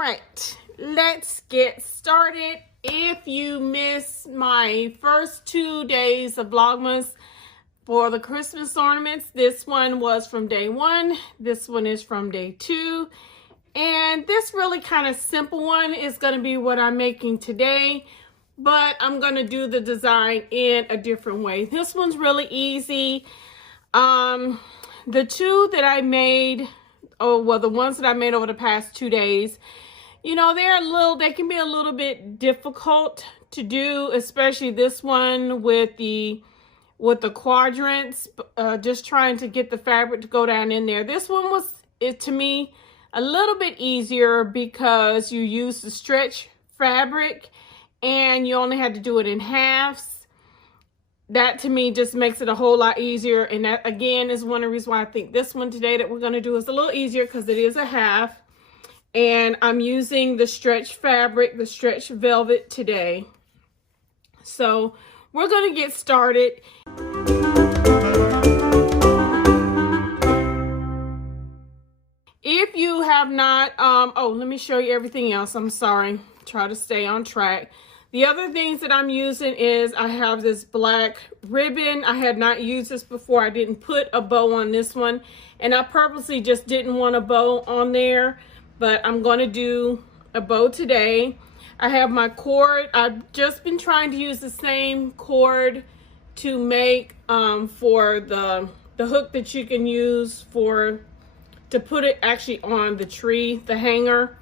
right, let's get started. If you missed my first 2 days of Vlogmas for the Christmas ornaments, this one was from day 1. This one is from day 2. And this really kind of simple one is going to be what I'm making today. But I'm going to do the design in a different way. This one's really easy. The two that I made, the ones that I made over the past 2 days, you know, they can be a little bit difficult to do, especially this one with the quadrants, just trying to get the fabric to go down in there. This one was, to me, a little bit easier because you use the stretch fabric and you only had to do it in halves. That to me just makes it a whole lot easier. And that again is one of the reasons why I think this one today that we're going to do is a little easier, because it is a half. And I'm using the stretch fabric, the stretch velvet today. So we're going to get started. If you have not, let me show you everything else. I'm sorry. Try to stay on track. The other things that I'm using is I have this black ribbon. I had not used this before. I didn't put a bow on this one, and I purposely just didn't want a bow on there, but I'm going to do a bow today. I have my cord. I've just been trying to use the same cord to make for the hook that you can use to put it actually on the tree, the hanger.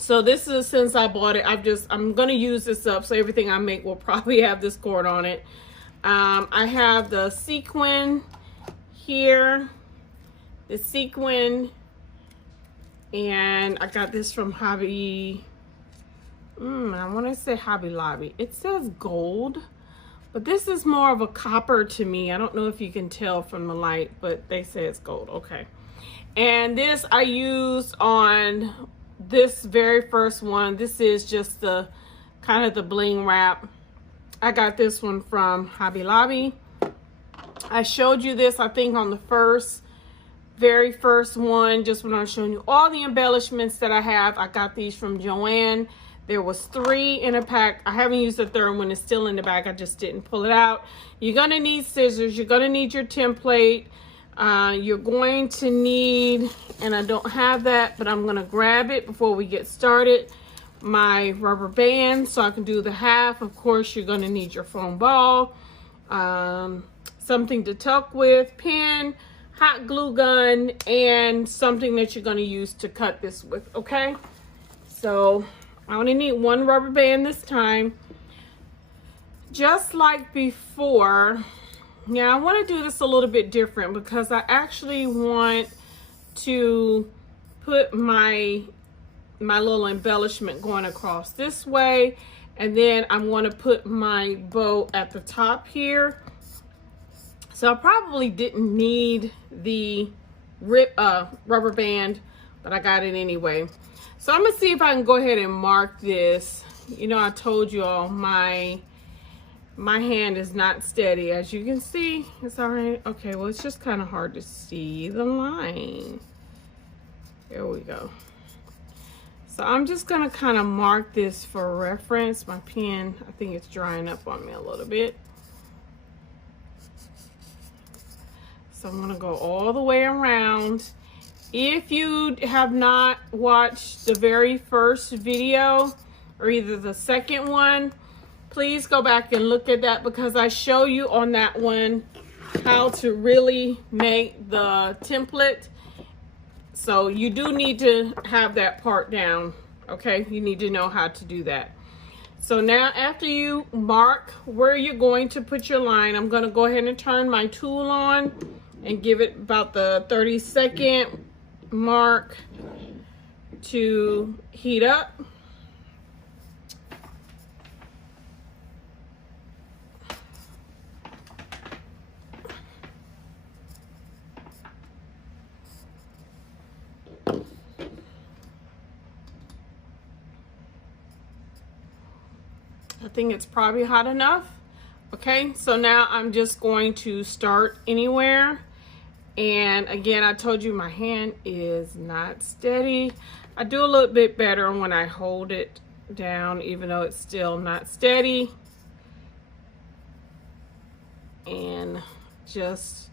So this is, since I bought it, I'm going to use this up. So everything I make will probably have this cord on it. I have the sequin here, the sequin, and I got this from Hobby, I want to say Hobby Lobby. It says gold, but this is more of a copper to me. I don't know if you can tell from the light, but they say it's gold. Okay. And this I used on this very first one. This is just the kind of the bling wrap. I got this one from Hobby Lobby. I showed you this, I think, on the very first one, just when I was showing you all the embellishments that I have. I got these from Joanns. There was 3 in a pack. I haven't used the third one. It's still in the bag. I just didn't pull it out. You're going to need scissors. You're going to need your template. You're going to need, and I don't have that, but I'm going to grab it before we get started, my rubber band so I can do the half. Of course, you're going to need your foam ball, something to tuck with, pen, hot glue gun, and something that you're going to use to cut this with, okay? So I only need 1 rubber band this time. Just like before. Yeah, I want to do this a little bit different because I actually want to put my little embellishment going across this way, and then I'm going to put my bow at the top here. So I probably didn't need the rubber band, but I got it anyway. So I'm going to see if I can go ahead and mark this. You know, I told you all my hand is not steady, as you can see. It's all right. Okay, well, it's just kind of hard to see the line. There we go. So I'm just going to kind of mark this for reference. My pen, I think it's drying up on me a little bit. So I'm going to go all the way around. If you have not watched the very first video or either the second one, please go back and look at that, because I show you on that one how to really make the template. So you do need to have that part down, okay? You need to know how to do that. So now after you mark where you're going to put your line, I'm going to go ahead and turn my tool on and give it about the 30-second mark to heat up. I think it's probably hot enough. Okay, so now I'm just going to start anywhere. And again, I told you my hand is not steady. I do a little bit better when I hold it down, even though it's still not steady. And just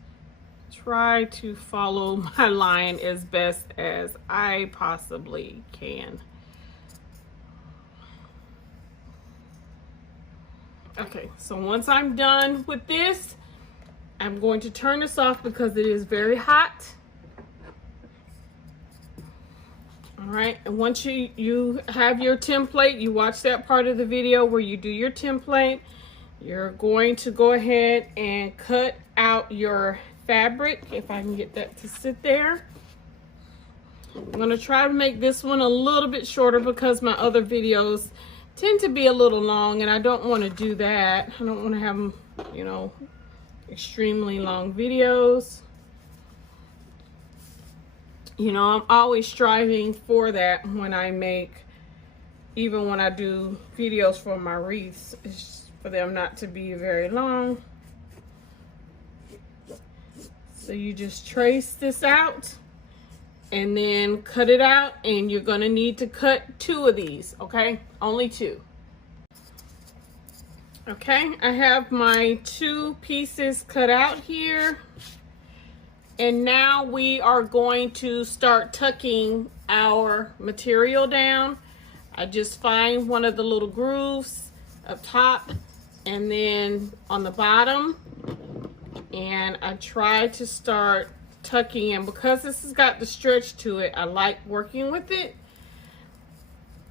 try to follow my line as best as I possibly can. Okay, so once I'm done with this, I'm going to turn this off because it is very hot. All right, and once you have your template, you watch that part of the video where you do your template, you're going to go ahead and cut out your fabric, if I can get that to sit there. I'm going to try to make this one a little bit shorter because my other videos tend to be a little long, and I don't want to do that. I don't want to have them, you know, extremely long videos. You know, I'm always striving for that when I make, even when I do videos for my wreaths, it's for them not to be very long. So you just trace this out and then cut it out, and you're gonna need to cut 2 of these, okay? Only 2. Okay, I have my 2 pieces cut out here. And now we are going to start tucking our material down. I just find one of the little grooves up top and then on the bottom. And I try to start tucking in. Because this has got the stretch to it, I like working with it.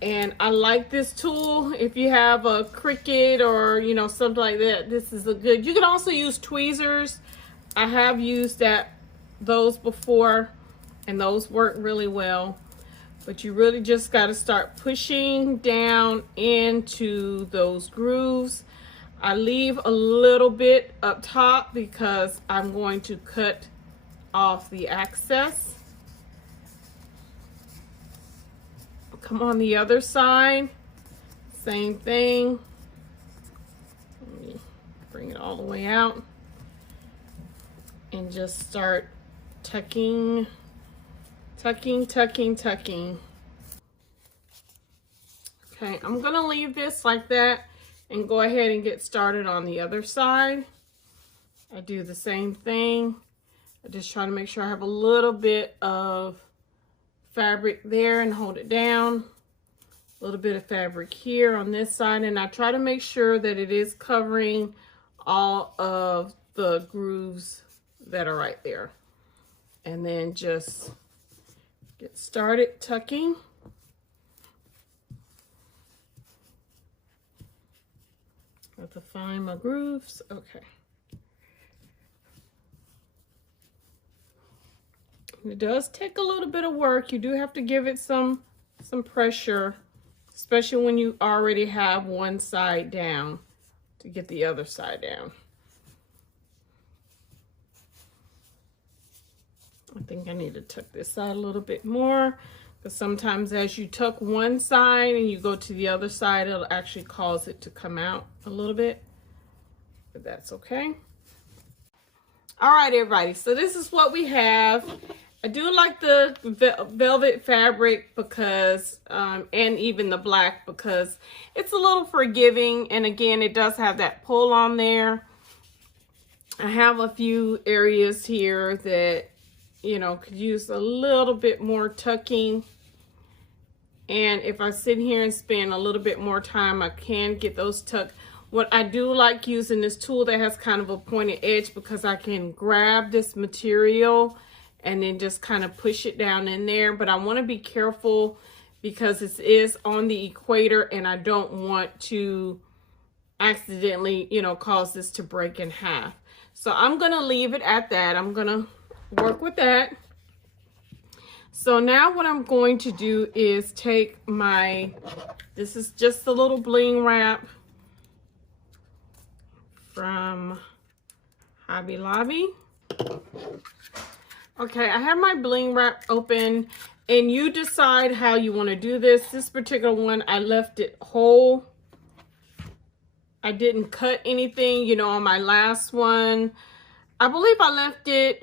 And I like this tool. If you have a Cricut or, you know, something like that, this is a good. You can also use tweezers. I have used those before, and those work really well. But you really just got to start pushing down into those grooves. I leave a little bit up top because I'm going to cut off the excess. Come on the other side, same thing. Let me bring it all the way out and just start tucking, tucking, tucking, tucking. Okay, I'm gonna leave this like that and go ahead and get started on the other side. I do the same thing. I just try to make sure I have a little bit of fabric there and hold it down. A little bit of fabric here on this side, and I try to make sure that it is covering all of the grooves that are right there. And then just get started tucking. I have to find my grooves. Okay. And it does take a little bit of work. You do have to give it some pressure, especially when you already have one side down, to get the other side down. I think I need to tuck this side a little bit more, because sometimes as you tuck one side and you go to the other side, it'll actually cause it to come out a little bit, but that's okay. All right, everybody, so this is what we have. I do like the velvet fabric because, and even the black, because it's a little forgiving, and again, it does have that pull on there. I have a few areas here that, you know, could use a little bit more tucking. And if I sit here and spend a little bit more time, I can get those tucked. What I do like using this tool that has kind of a pointed edge, because I can grab this material and then just kind of push it down in there. But I want to be careful because this is on the equator, and I don't want to accidentally, you know, cause this to break in half. So I'm going to leave it at that. I'm going to work with that. So now what I'm going to do is take my, this is just a little bling wrap from Hobby Lobby. Okay, I have my bling wrap open, and you decide how you want to do this. This particular one, I left it whole. I didn't cut anything, you know, on my last one. I believe I left it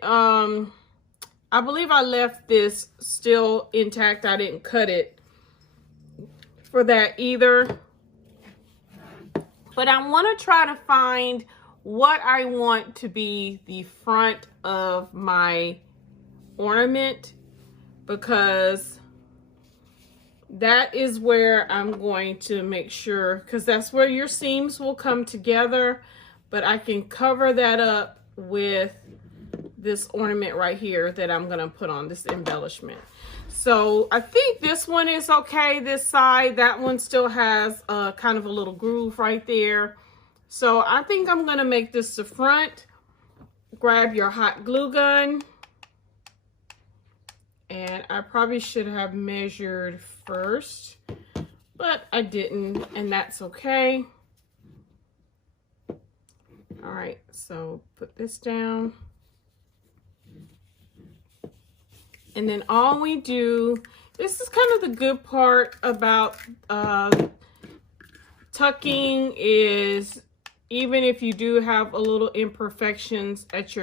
I believe I left this still intact. I didn't cut it for that either. But I want to try to find what I want to be the front of my ornament, because that is where I'm going to make sure, because that's where your seams will come together, but I can cover that up with this ornament right here that I'm going to put on, this embellishment. So I think this one is okay, this side. That one still has a kind of a little groove right there. So I think I'm going to make this the front. Grab your hot glue gun. And I probably should have measured first, but I didn't, and that's okay. All right, so put this down. And then all we do, this is kind of the good part about tucking, is even if you do have a little imperfections at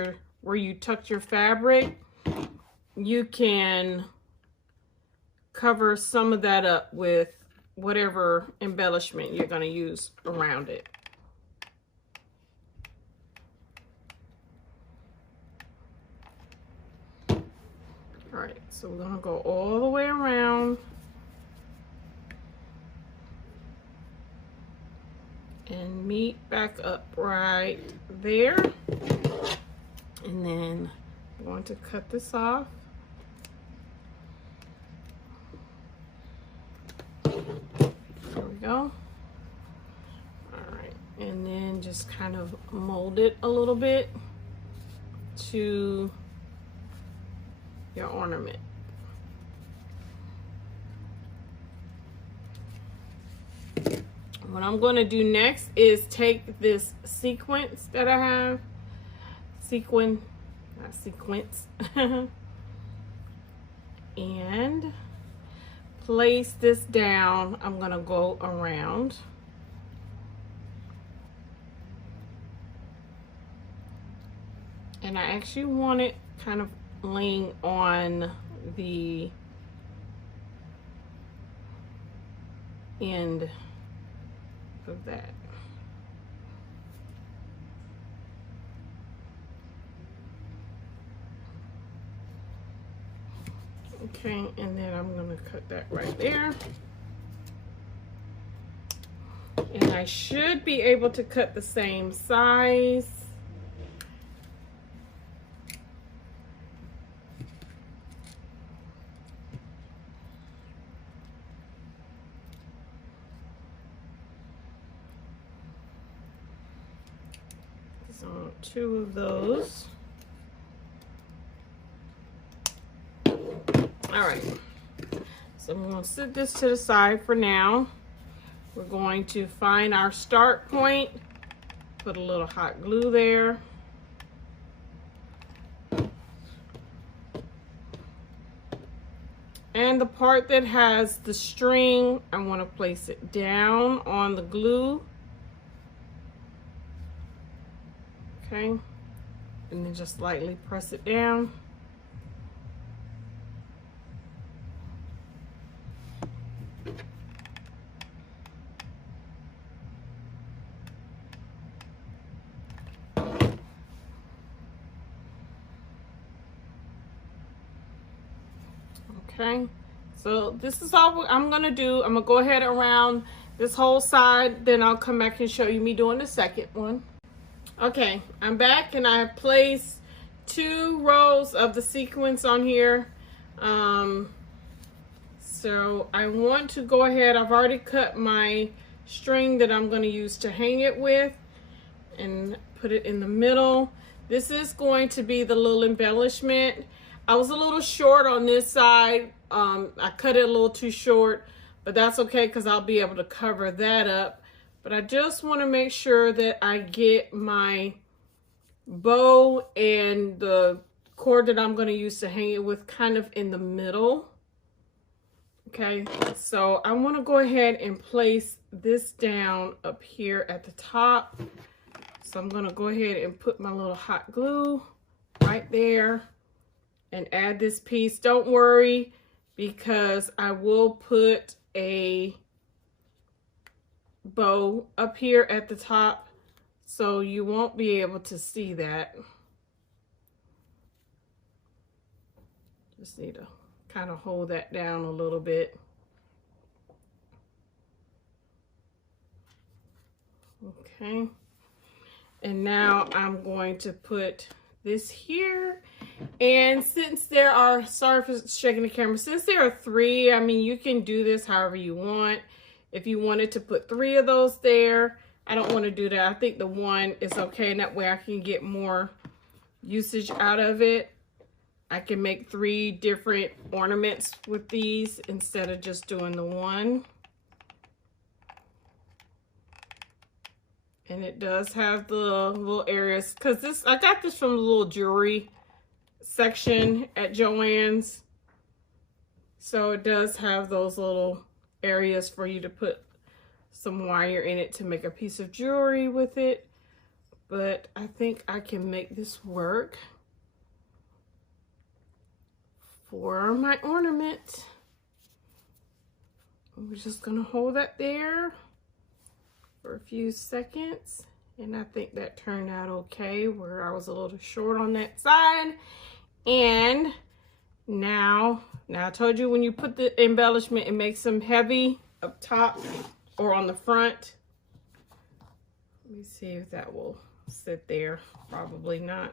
where you tucked your fabric, you can cover some of that up with whatever embellishment you're going to use around it. All right, so we're going to go all the way around and meet back up right there. And then I'm going to cut this off. There we go. All right, and then just kind of mold it a little bit to your ornament. What I'm going to do next is take this sequence that I have, sequin, not sequence, and place this down. I'm going to go around. And I actually want it kind of laying on the end of that. Okay, and then I'm going to cut that right there. And I should be able to cut the same size. So 2 of those. All right, so I'm going to set this to the side for now. We're going to find our start point, put a little hot glue there. And the part that has the string, I want to place it down on the glue. Okay, and then just lightly press it down. Okay, so this is all I'm gonna do. I'm gonna go ahead around this whole side, then I'll come back and show you me doing the second one. Okay, I'm back and I have placed 2 rows of the sequins on here. So I want to go ahead, I've already cut my string that I'm going to use to hang it with and put it in the middle. This is going to be the little embellishment. I was a little short on this side. I cut it a little too short, but that's okay because I'll be able to cover that up. But I just want to make sure that I get my bow and the cord that I'm going to use to hang it with kind of in the middle. Okay, so I want to go ahead and place this down up here at the top. So I'm going to go ahead and put my little hot glue right there. and add this piece. Don't worry, because I will put a bow up here at the top, so you won't be able to see that. Just need to kind of hold that down a little bit. Okay, and now I'm going to put this here. And since there are, sorry for shaking the camera, since there are 3, I mean, you can do this however you want. If you wanted to put 3 of those there, I don't want to do that. I think the 1 is okay, and that way I can get more usage out of it. I can make 3 different ornaments with these instead of just doing the 1. And it does have the little areas, because this, I got this from the little jewelry section at Joann's. So it does have those little areas for you to put some wire in it to make a piece of jewelry with it. But I think I can make this work for my ornament. We're just gonna hold that there for a few seconds, and I think that turned out okay, where I was a little short on that side. And now I told you when you put the embellishment, it makes them heavy up top or on the front. Let me see if that will sit there. Probably not,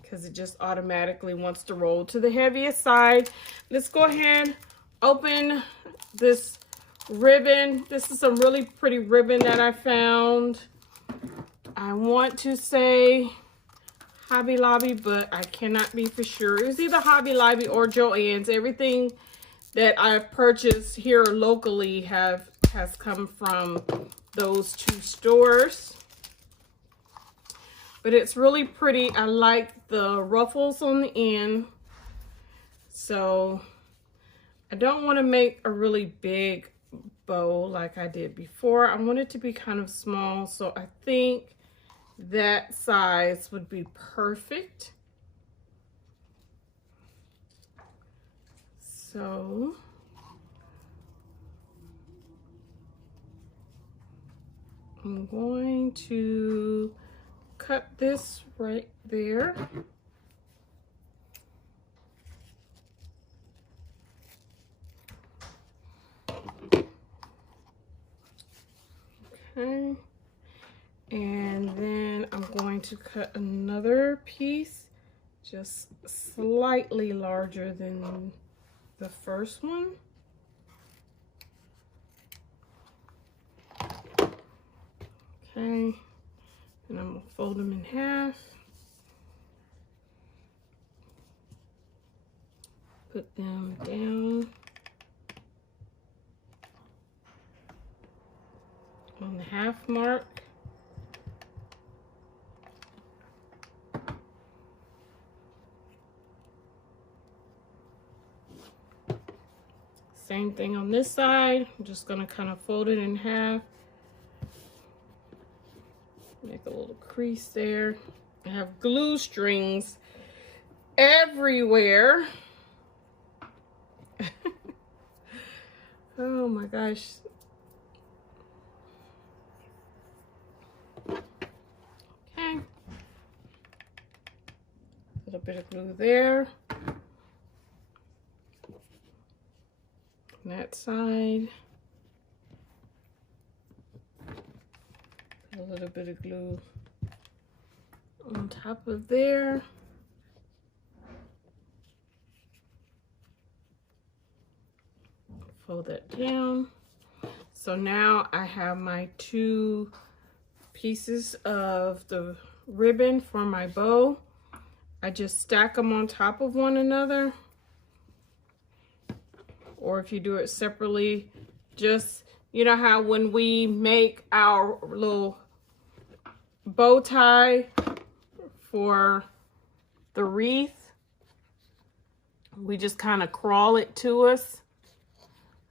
because it just automatically wants to roll to the heaviest side. Let's go ahead, open this ribbon. This is some really pretty ribbon that I found. I want to say Hobby Lobby, but I cannot be for sure. It was either Hobby Lobby or Joann's. Everything that I've purchased here locally has come from those 2 stores. But it's really pretty. I like the ruffles on the end. So I don't want to make a really big bow like I did before. I want it to be kind of small, so I think that size would be perfect. So I'm going to cut this right there. Okay, and then I'm going to cut another piece just slightly larger than the first one. Okay, and I'm gonna fold them in half. Put them down on the half mark. Same thing on this side. I'm just gonna kind of fold it in half. Make a little crease there. I have glue strings everywhere. Oh my gosh. Okay. A little bit of glue there. On that side. Put a little bit of glue on top of there. Fold that down. So now I have my 2 pieces of the ribbon for my bow. I just stack them on top of one another. Or if you do it separately, just, you know how when we make our little bow tie for the wreath, we just kind of crawl it to us.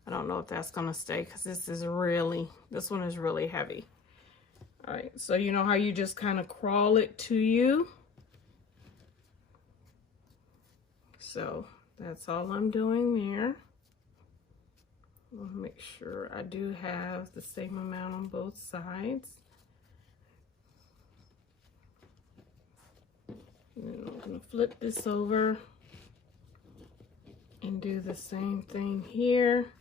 I don't know if that's gonna stay, because this one is really heavy. All right, so you know how you just kind of crawl it to you? So that's all I'm doing there. I'll make sure I do have the same amount on both sides. And then I'm going to flip this over and do the same thing here.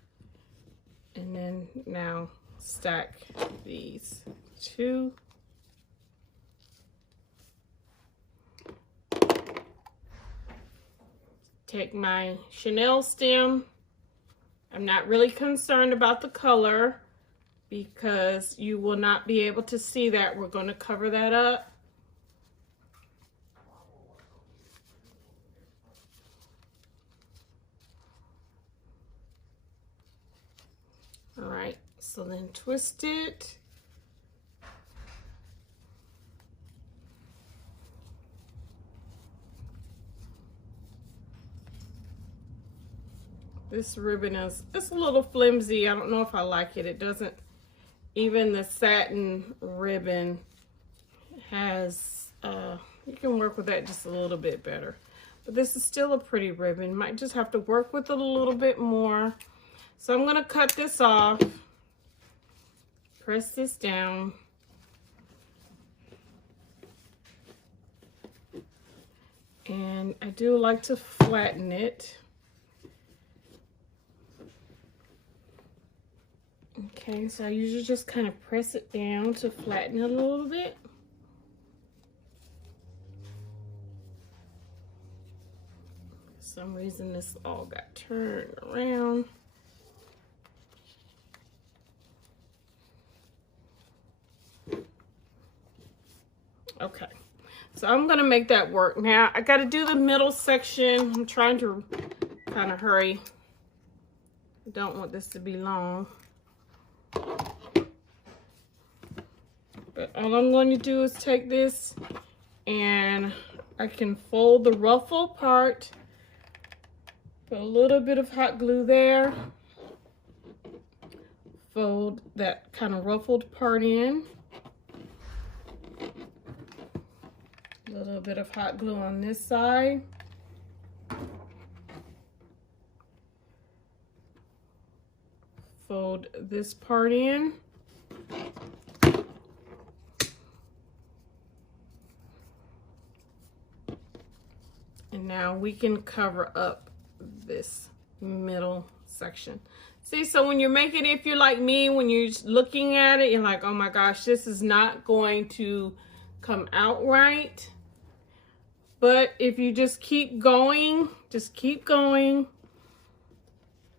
And then now stack these two. Take my Chanel stem. I'm not really concerned about the color because you will not be able to see that. We're going to cover that up. All right, so then twist it. This ribbon is, it's a little flimsy. I don't know if I like it. It doesn't, even the satin ribbon has, you can work with that just a little bit better. But this is still a pretty ribbon. Might just have to work with it a little bit more. So I'm going to cut this off, press this down. And I do like to flatten it. Okay, so I usually just kind of press it down to flatten it a little bit. For some reason this all got turned around. Okay, so I'm gonna make that work. Now I gotta do the middle section. I'm trying to kind of hurry. I don't want this to be long. But all I'm going to do is take this and I can fold the ruffle part, put a little bit of hot glue there, fold that kind of ruffled part in, a little bit of hot glue on this side, fold this part in, and now we can cover up this middle section. See, so when you're making it, if you're like me, when you're looking at it, you're like, oh my gosh, this is not going to come out right. But if you just keep going,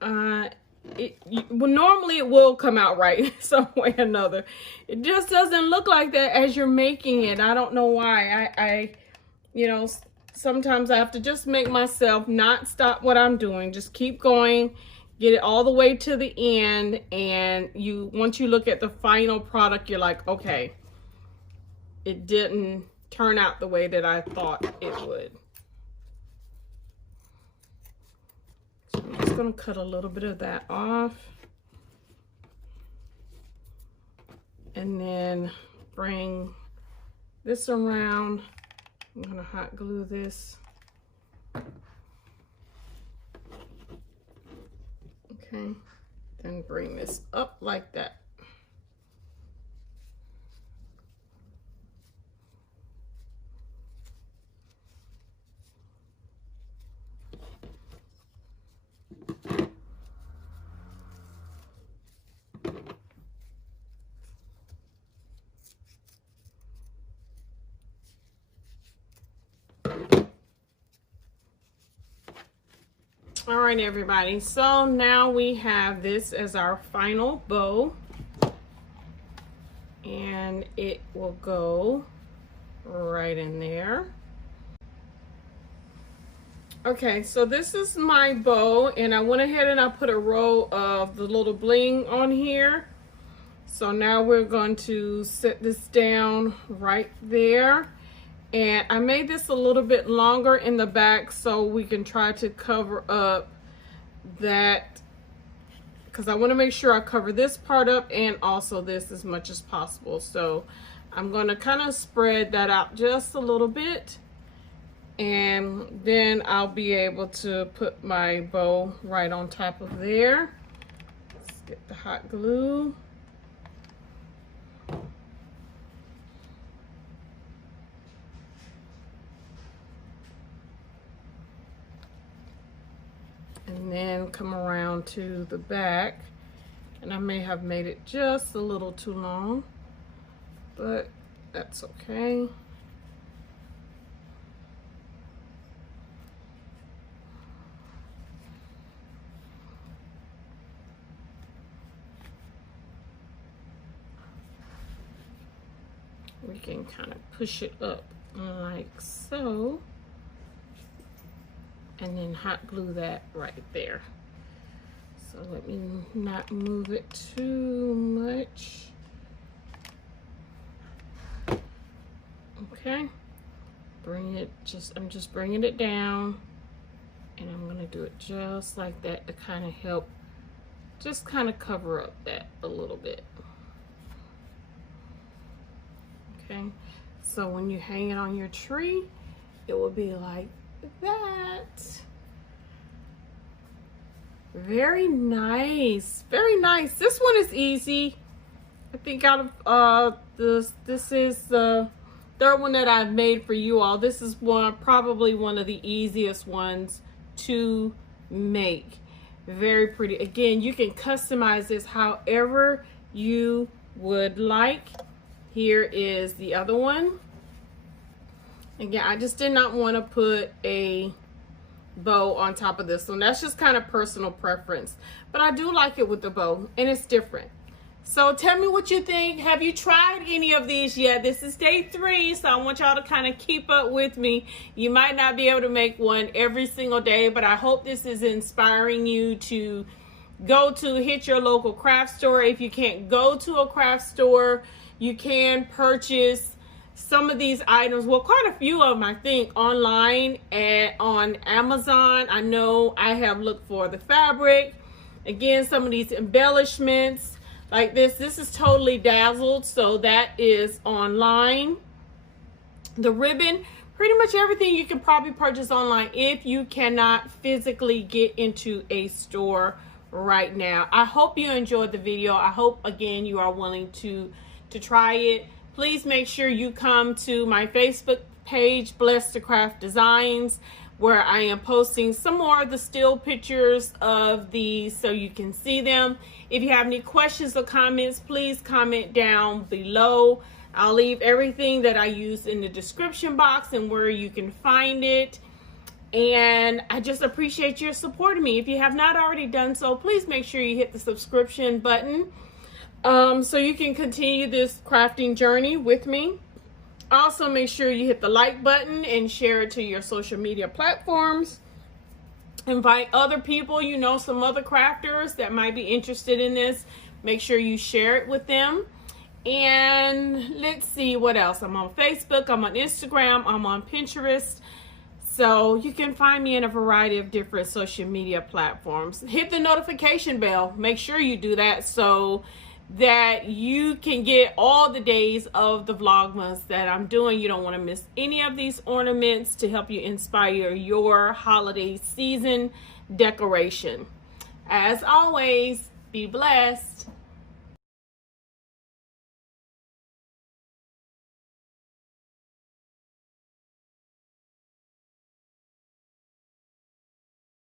well, normally it will come out right some way or another. It just doesn't look like that as you're making it. I don't know why. I you know, sometimes I have to just make myself not stop what I'm doing. Just keep going, get it all the way to the end, and once you look at the final product, you're like, okay, it didn't turn out the way that I thought it would. So I'm just going to cut a little bit of that off. And then bring this around. I'm going to hot glue this. Okay. Then bring this up like that. All right, everybody, so now we have this as our final bow, and it will go right in there. Okay, so this is my bow, and I went ahead and I put a row of the little bling on here. So now we're going to set this down right there. And I made this a little bit longer in the back so we can try to cover up that, because I want to make sure I cover this part up and also this as much as possible. So I'm going to kind of spread that out just a little bit And then I'll be able to put my bow right on top of there. Let's get the hot glue. And then come around to the back. And I may have made it just a little too long, but that's okay. We can kind of push it up like so, and then hot glue that right there. So let me not move it too much. Okay, I'm just bringing it down, and I'm gonna do it just like that to kind of help, just kind of cover up that a little bit. Okay, so when you hang it on your tree, it will be like that. Very nice, very nice. This one is easy. I think out of this is the third one that I've made for you all. This is probably one of the easiest ones to make. Very pretty. Again, you can customize this however you would like. Here is the other one. Again, I just did not want to put a bow on top of this one. That's just kind of personal preference, but I do like it with the bow, and it's different. So tell me what you think. Have you tried any of these yet? This is day 3, so I want y'all to kind of keep up with me. You might not be able to make one every single day, but I hope this is inspiring you to hit your local craft store. If you can't go to a craft store, you can purchase some of these items, well, quite a few of them, I think, online and on Amazon. I know I have looked for the fabric. Again, some of these embellishments like this is totally dazzled, so that is online. The ribbon, pretty much everything you can probably purchase online if you cannot physically get into a store right now. I hope you enjoyed the video. I hope, again, you are willing to try it. Please make sure you come to my Facebook page, Blessed to Craft Designs, where I am posting some more of the still pictures of these so you can see them. If you have any questions or comments, please comment down below. I'll leave everything that I use in the description box and where you can find it. And I just appreciate your supporting me. If you have not already done so, please make sure you hit the subscription button so you can continue this crafting journey with me. Also, make sure you hit the like button and share it to your social media platforms. Invite other people, you know, some other crafters that might be interested in this. Make sure you share it with them. And let's see what else. I'm on Facebook, I'm on Instagram, I'm on Pinterest. So you can find me in a variety of different social media platforms. Hit the notification bell. Make sure you do that so that you can get all the days of the Vlogmas that I'm doing. You don't want to miss any of these ornaments to help you inspire your holiday season decoration. As always, be blessed.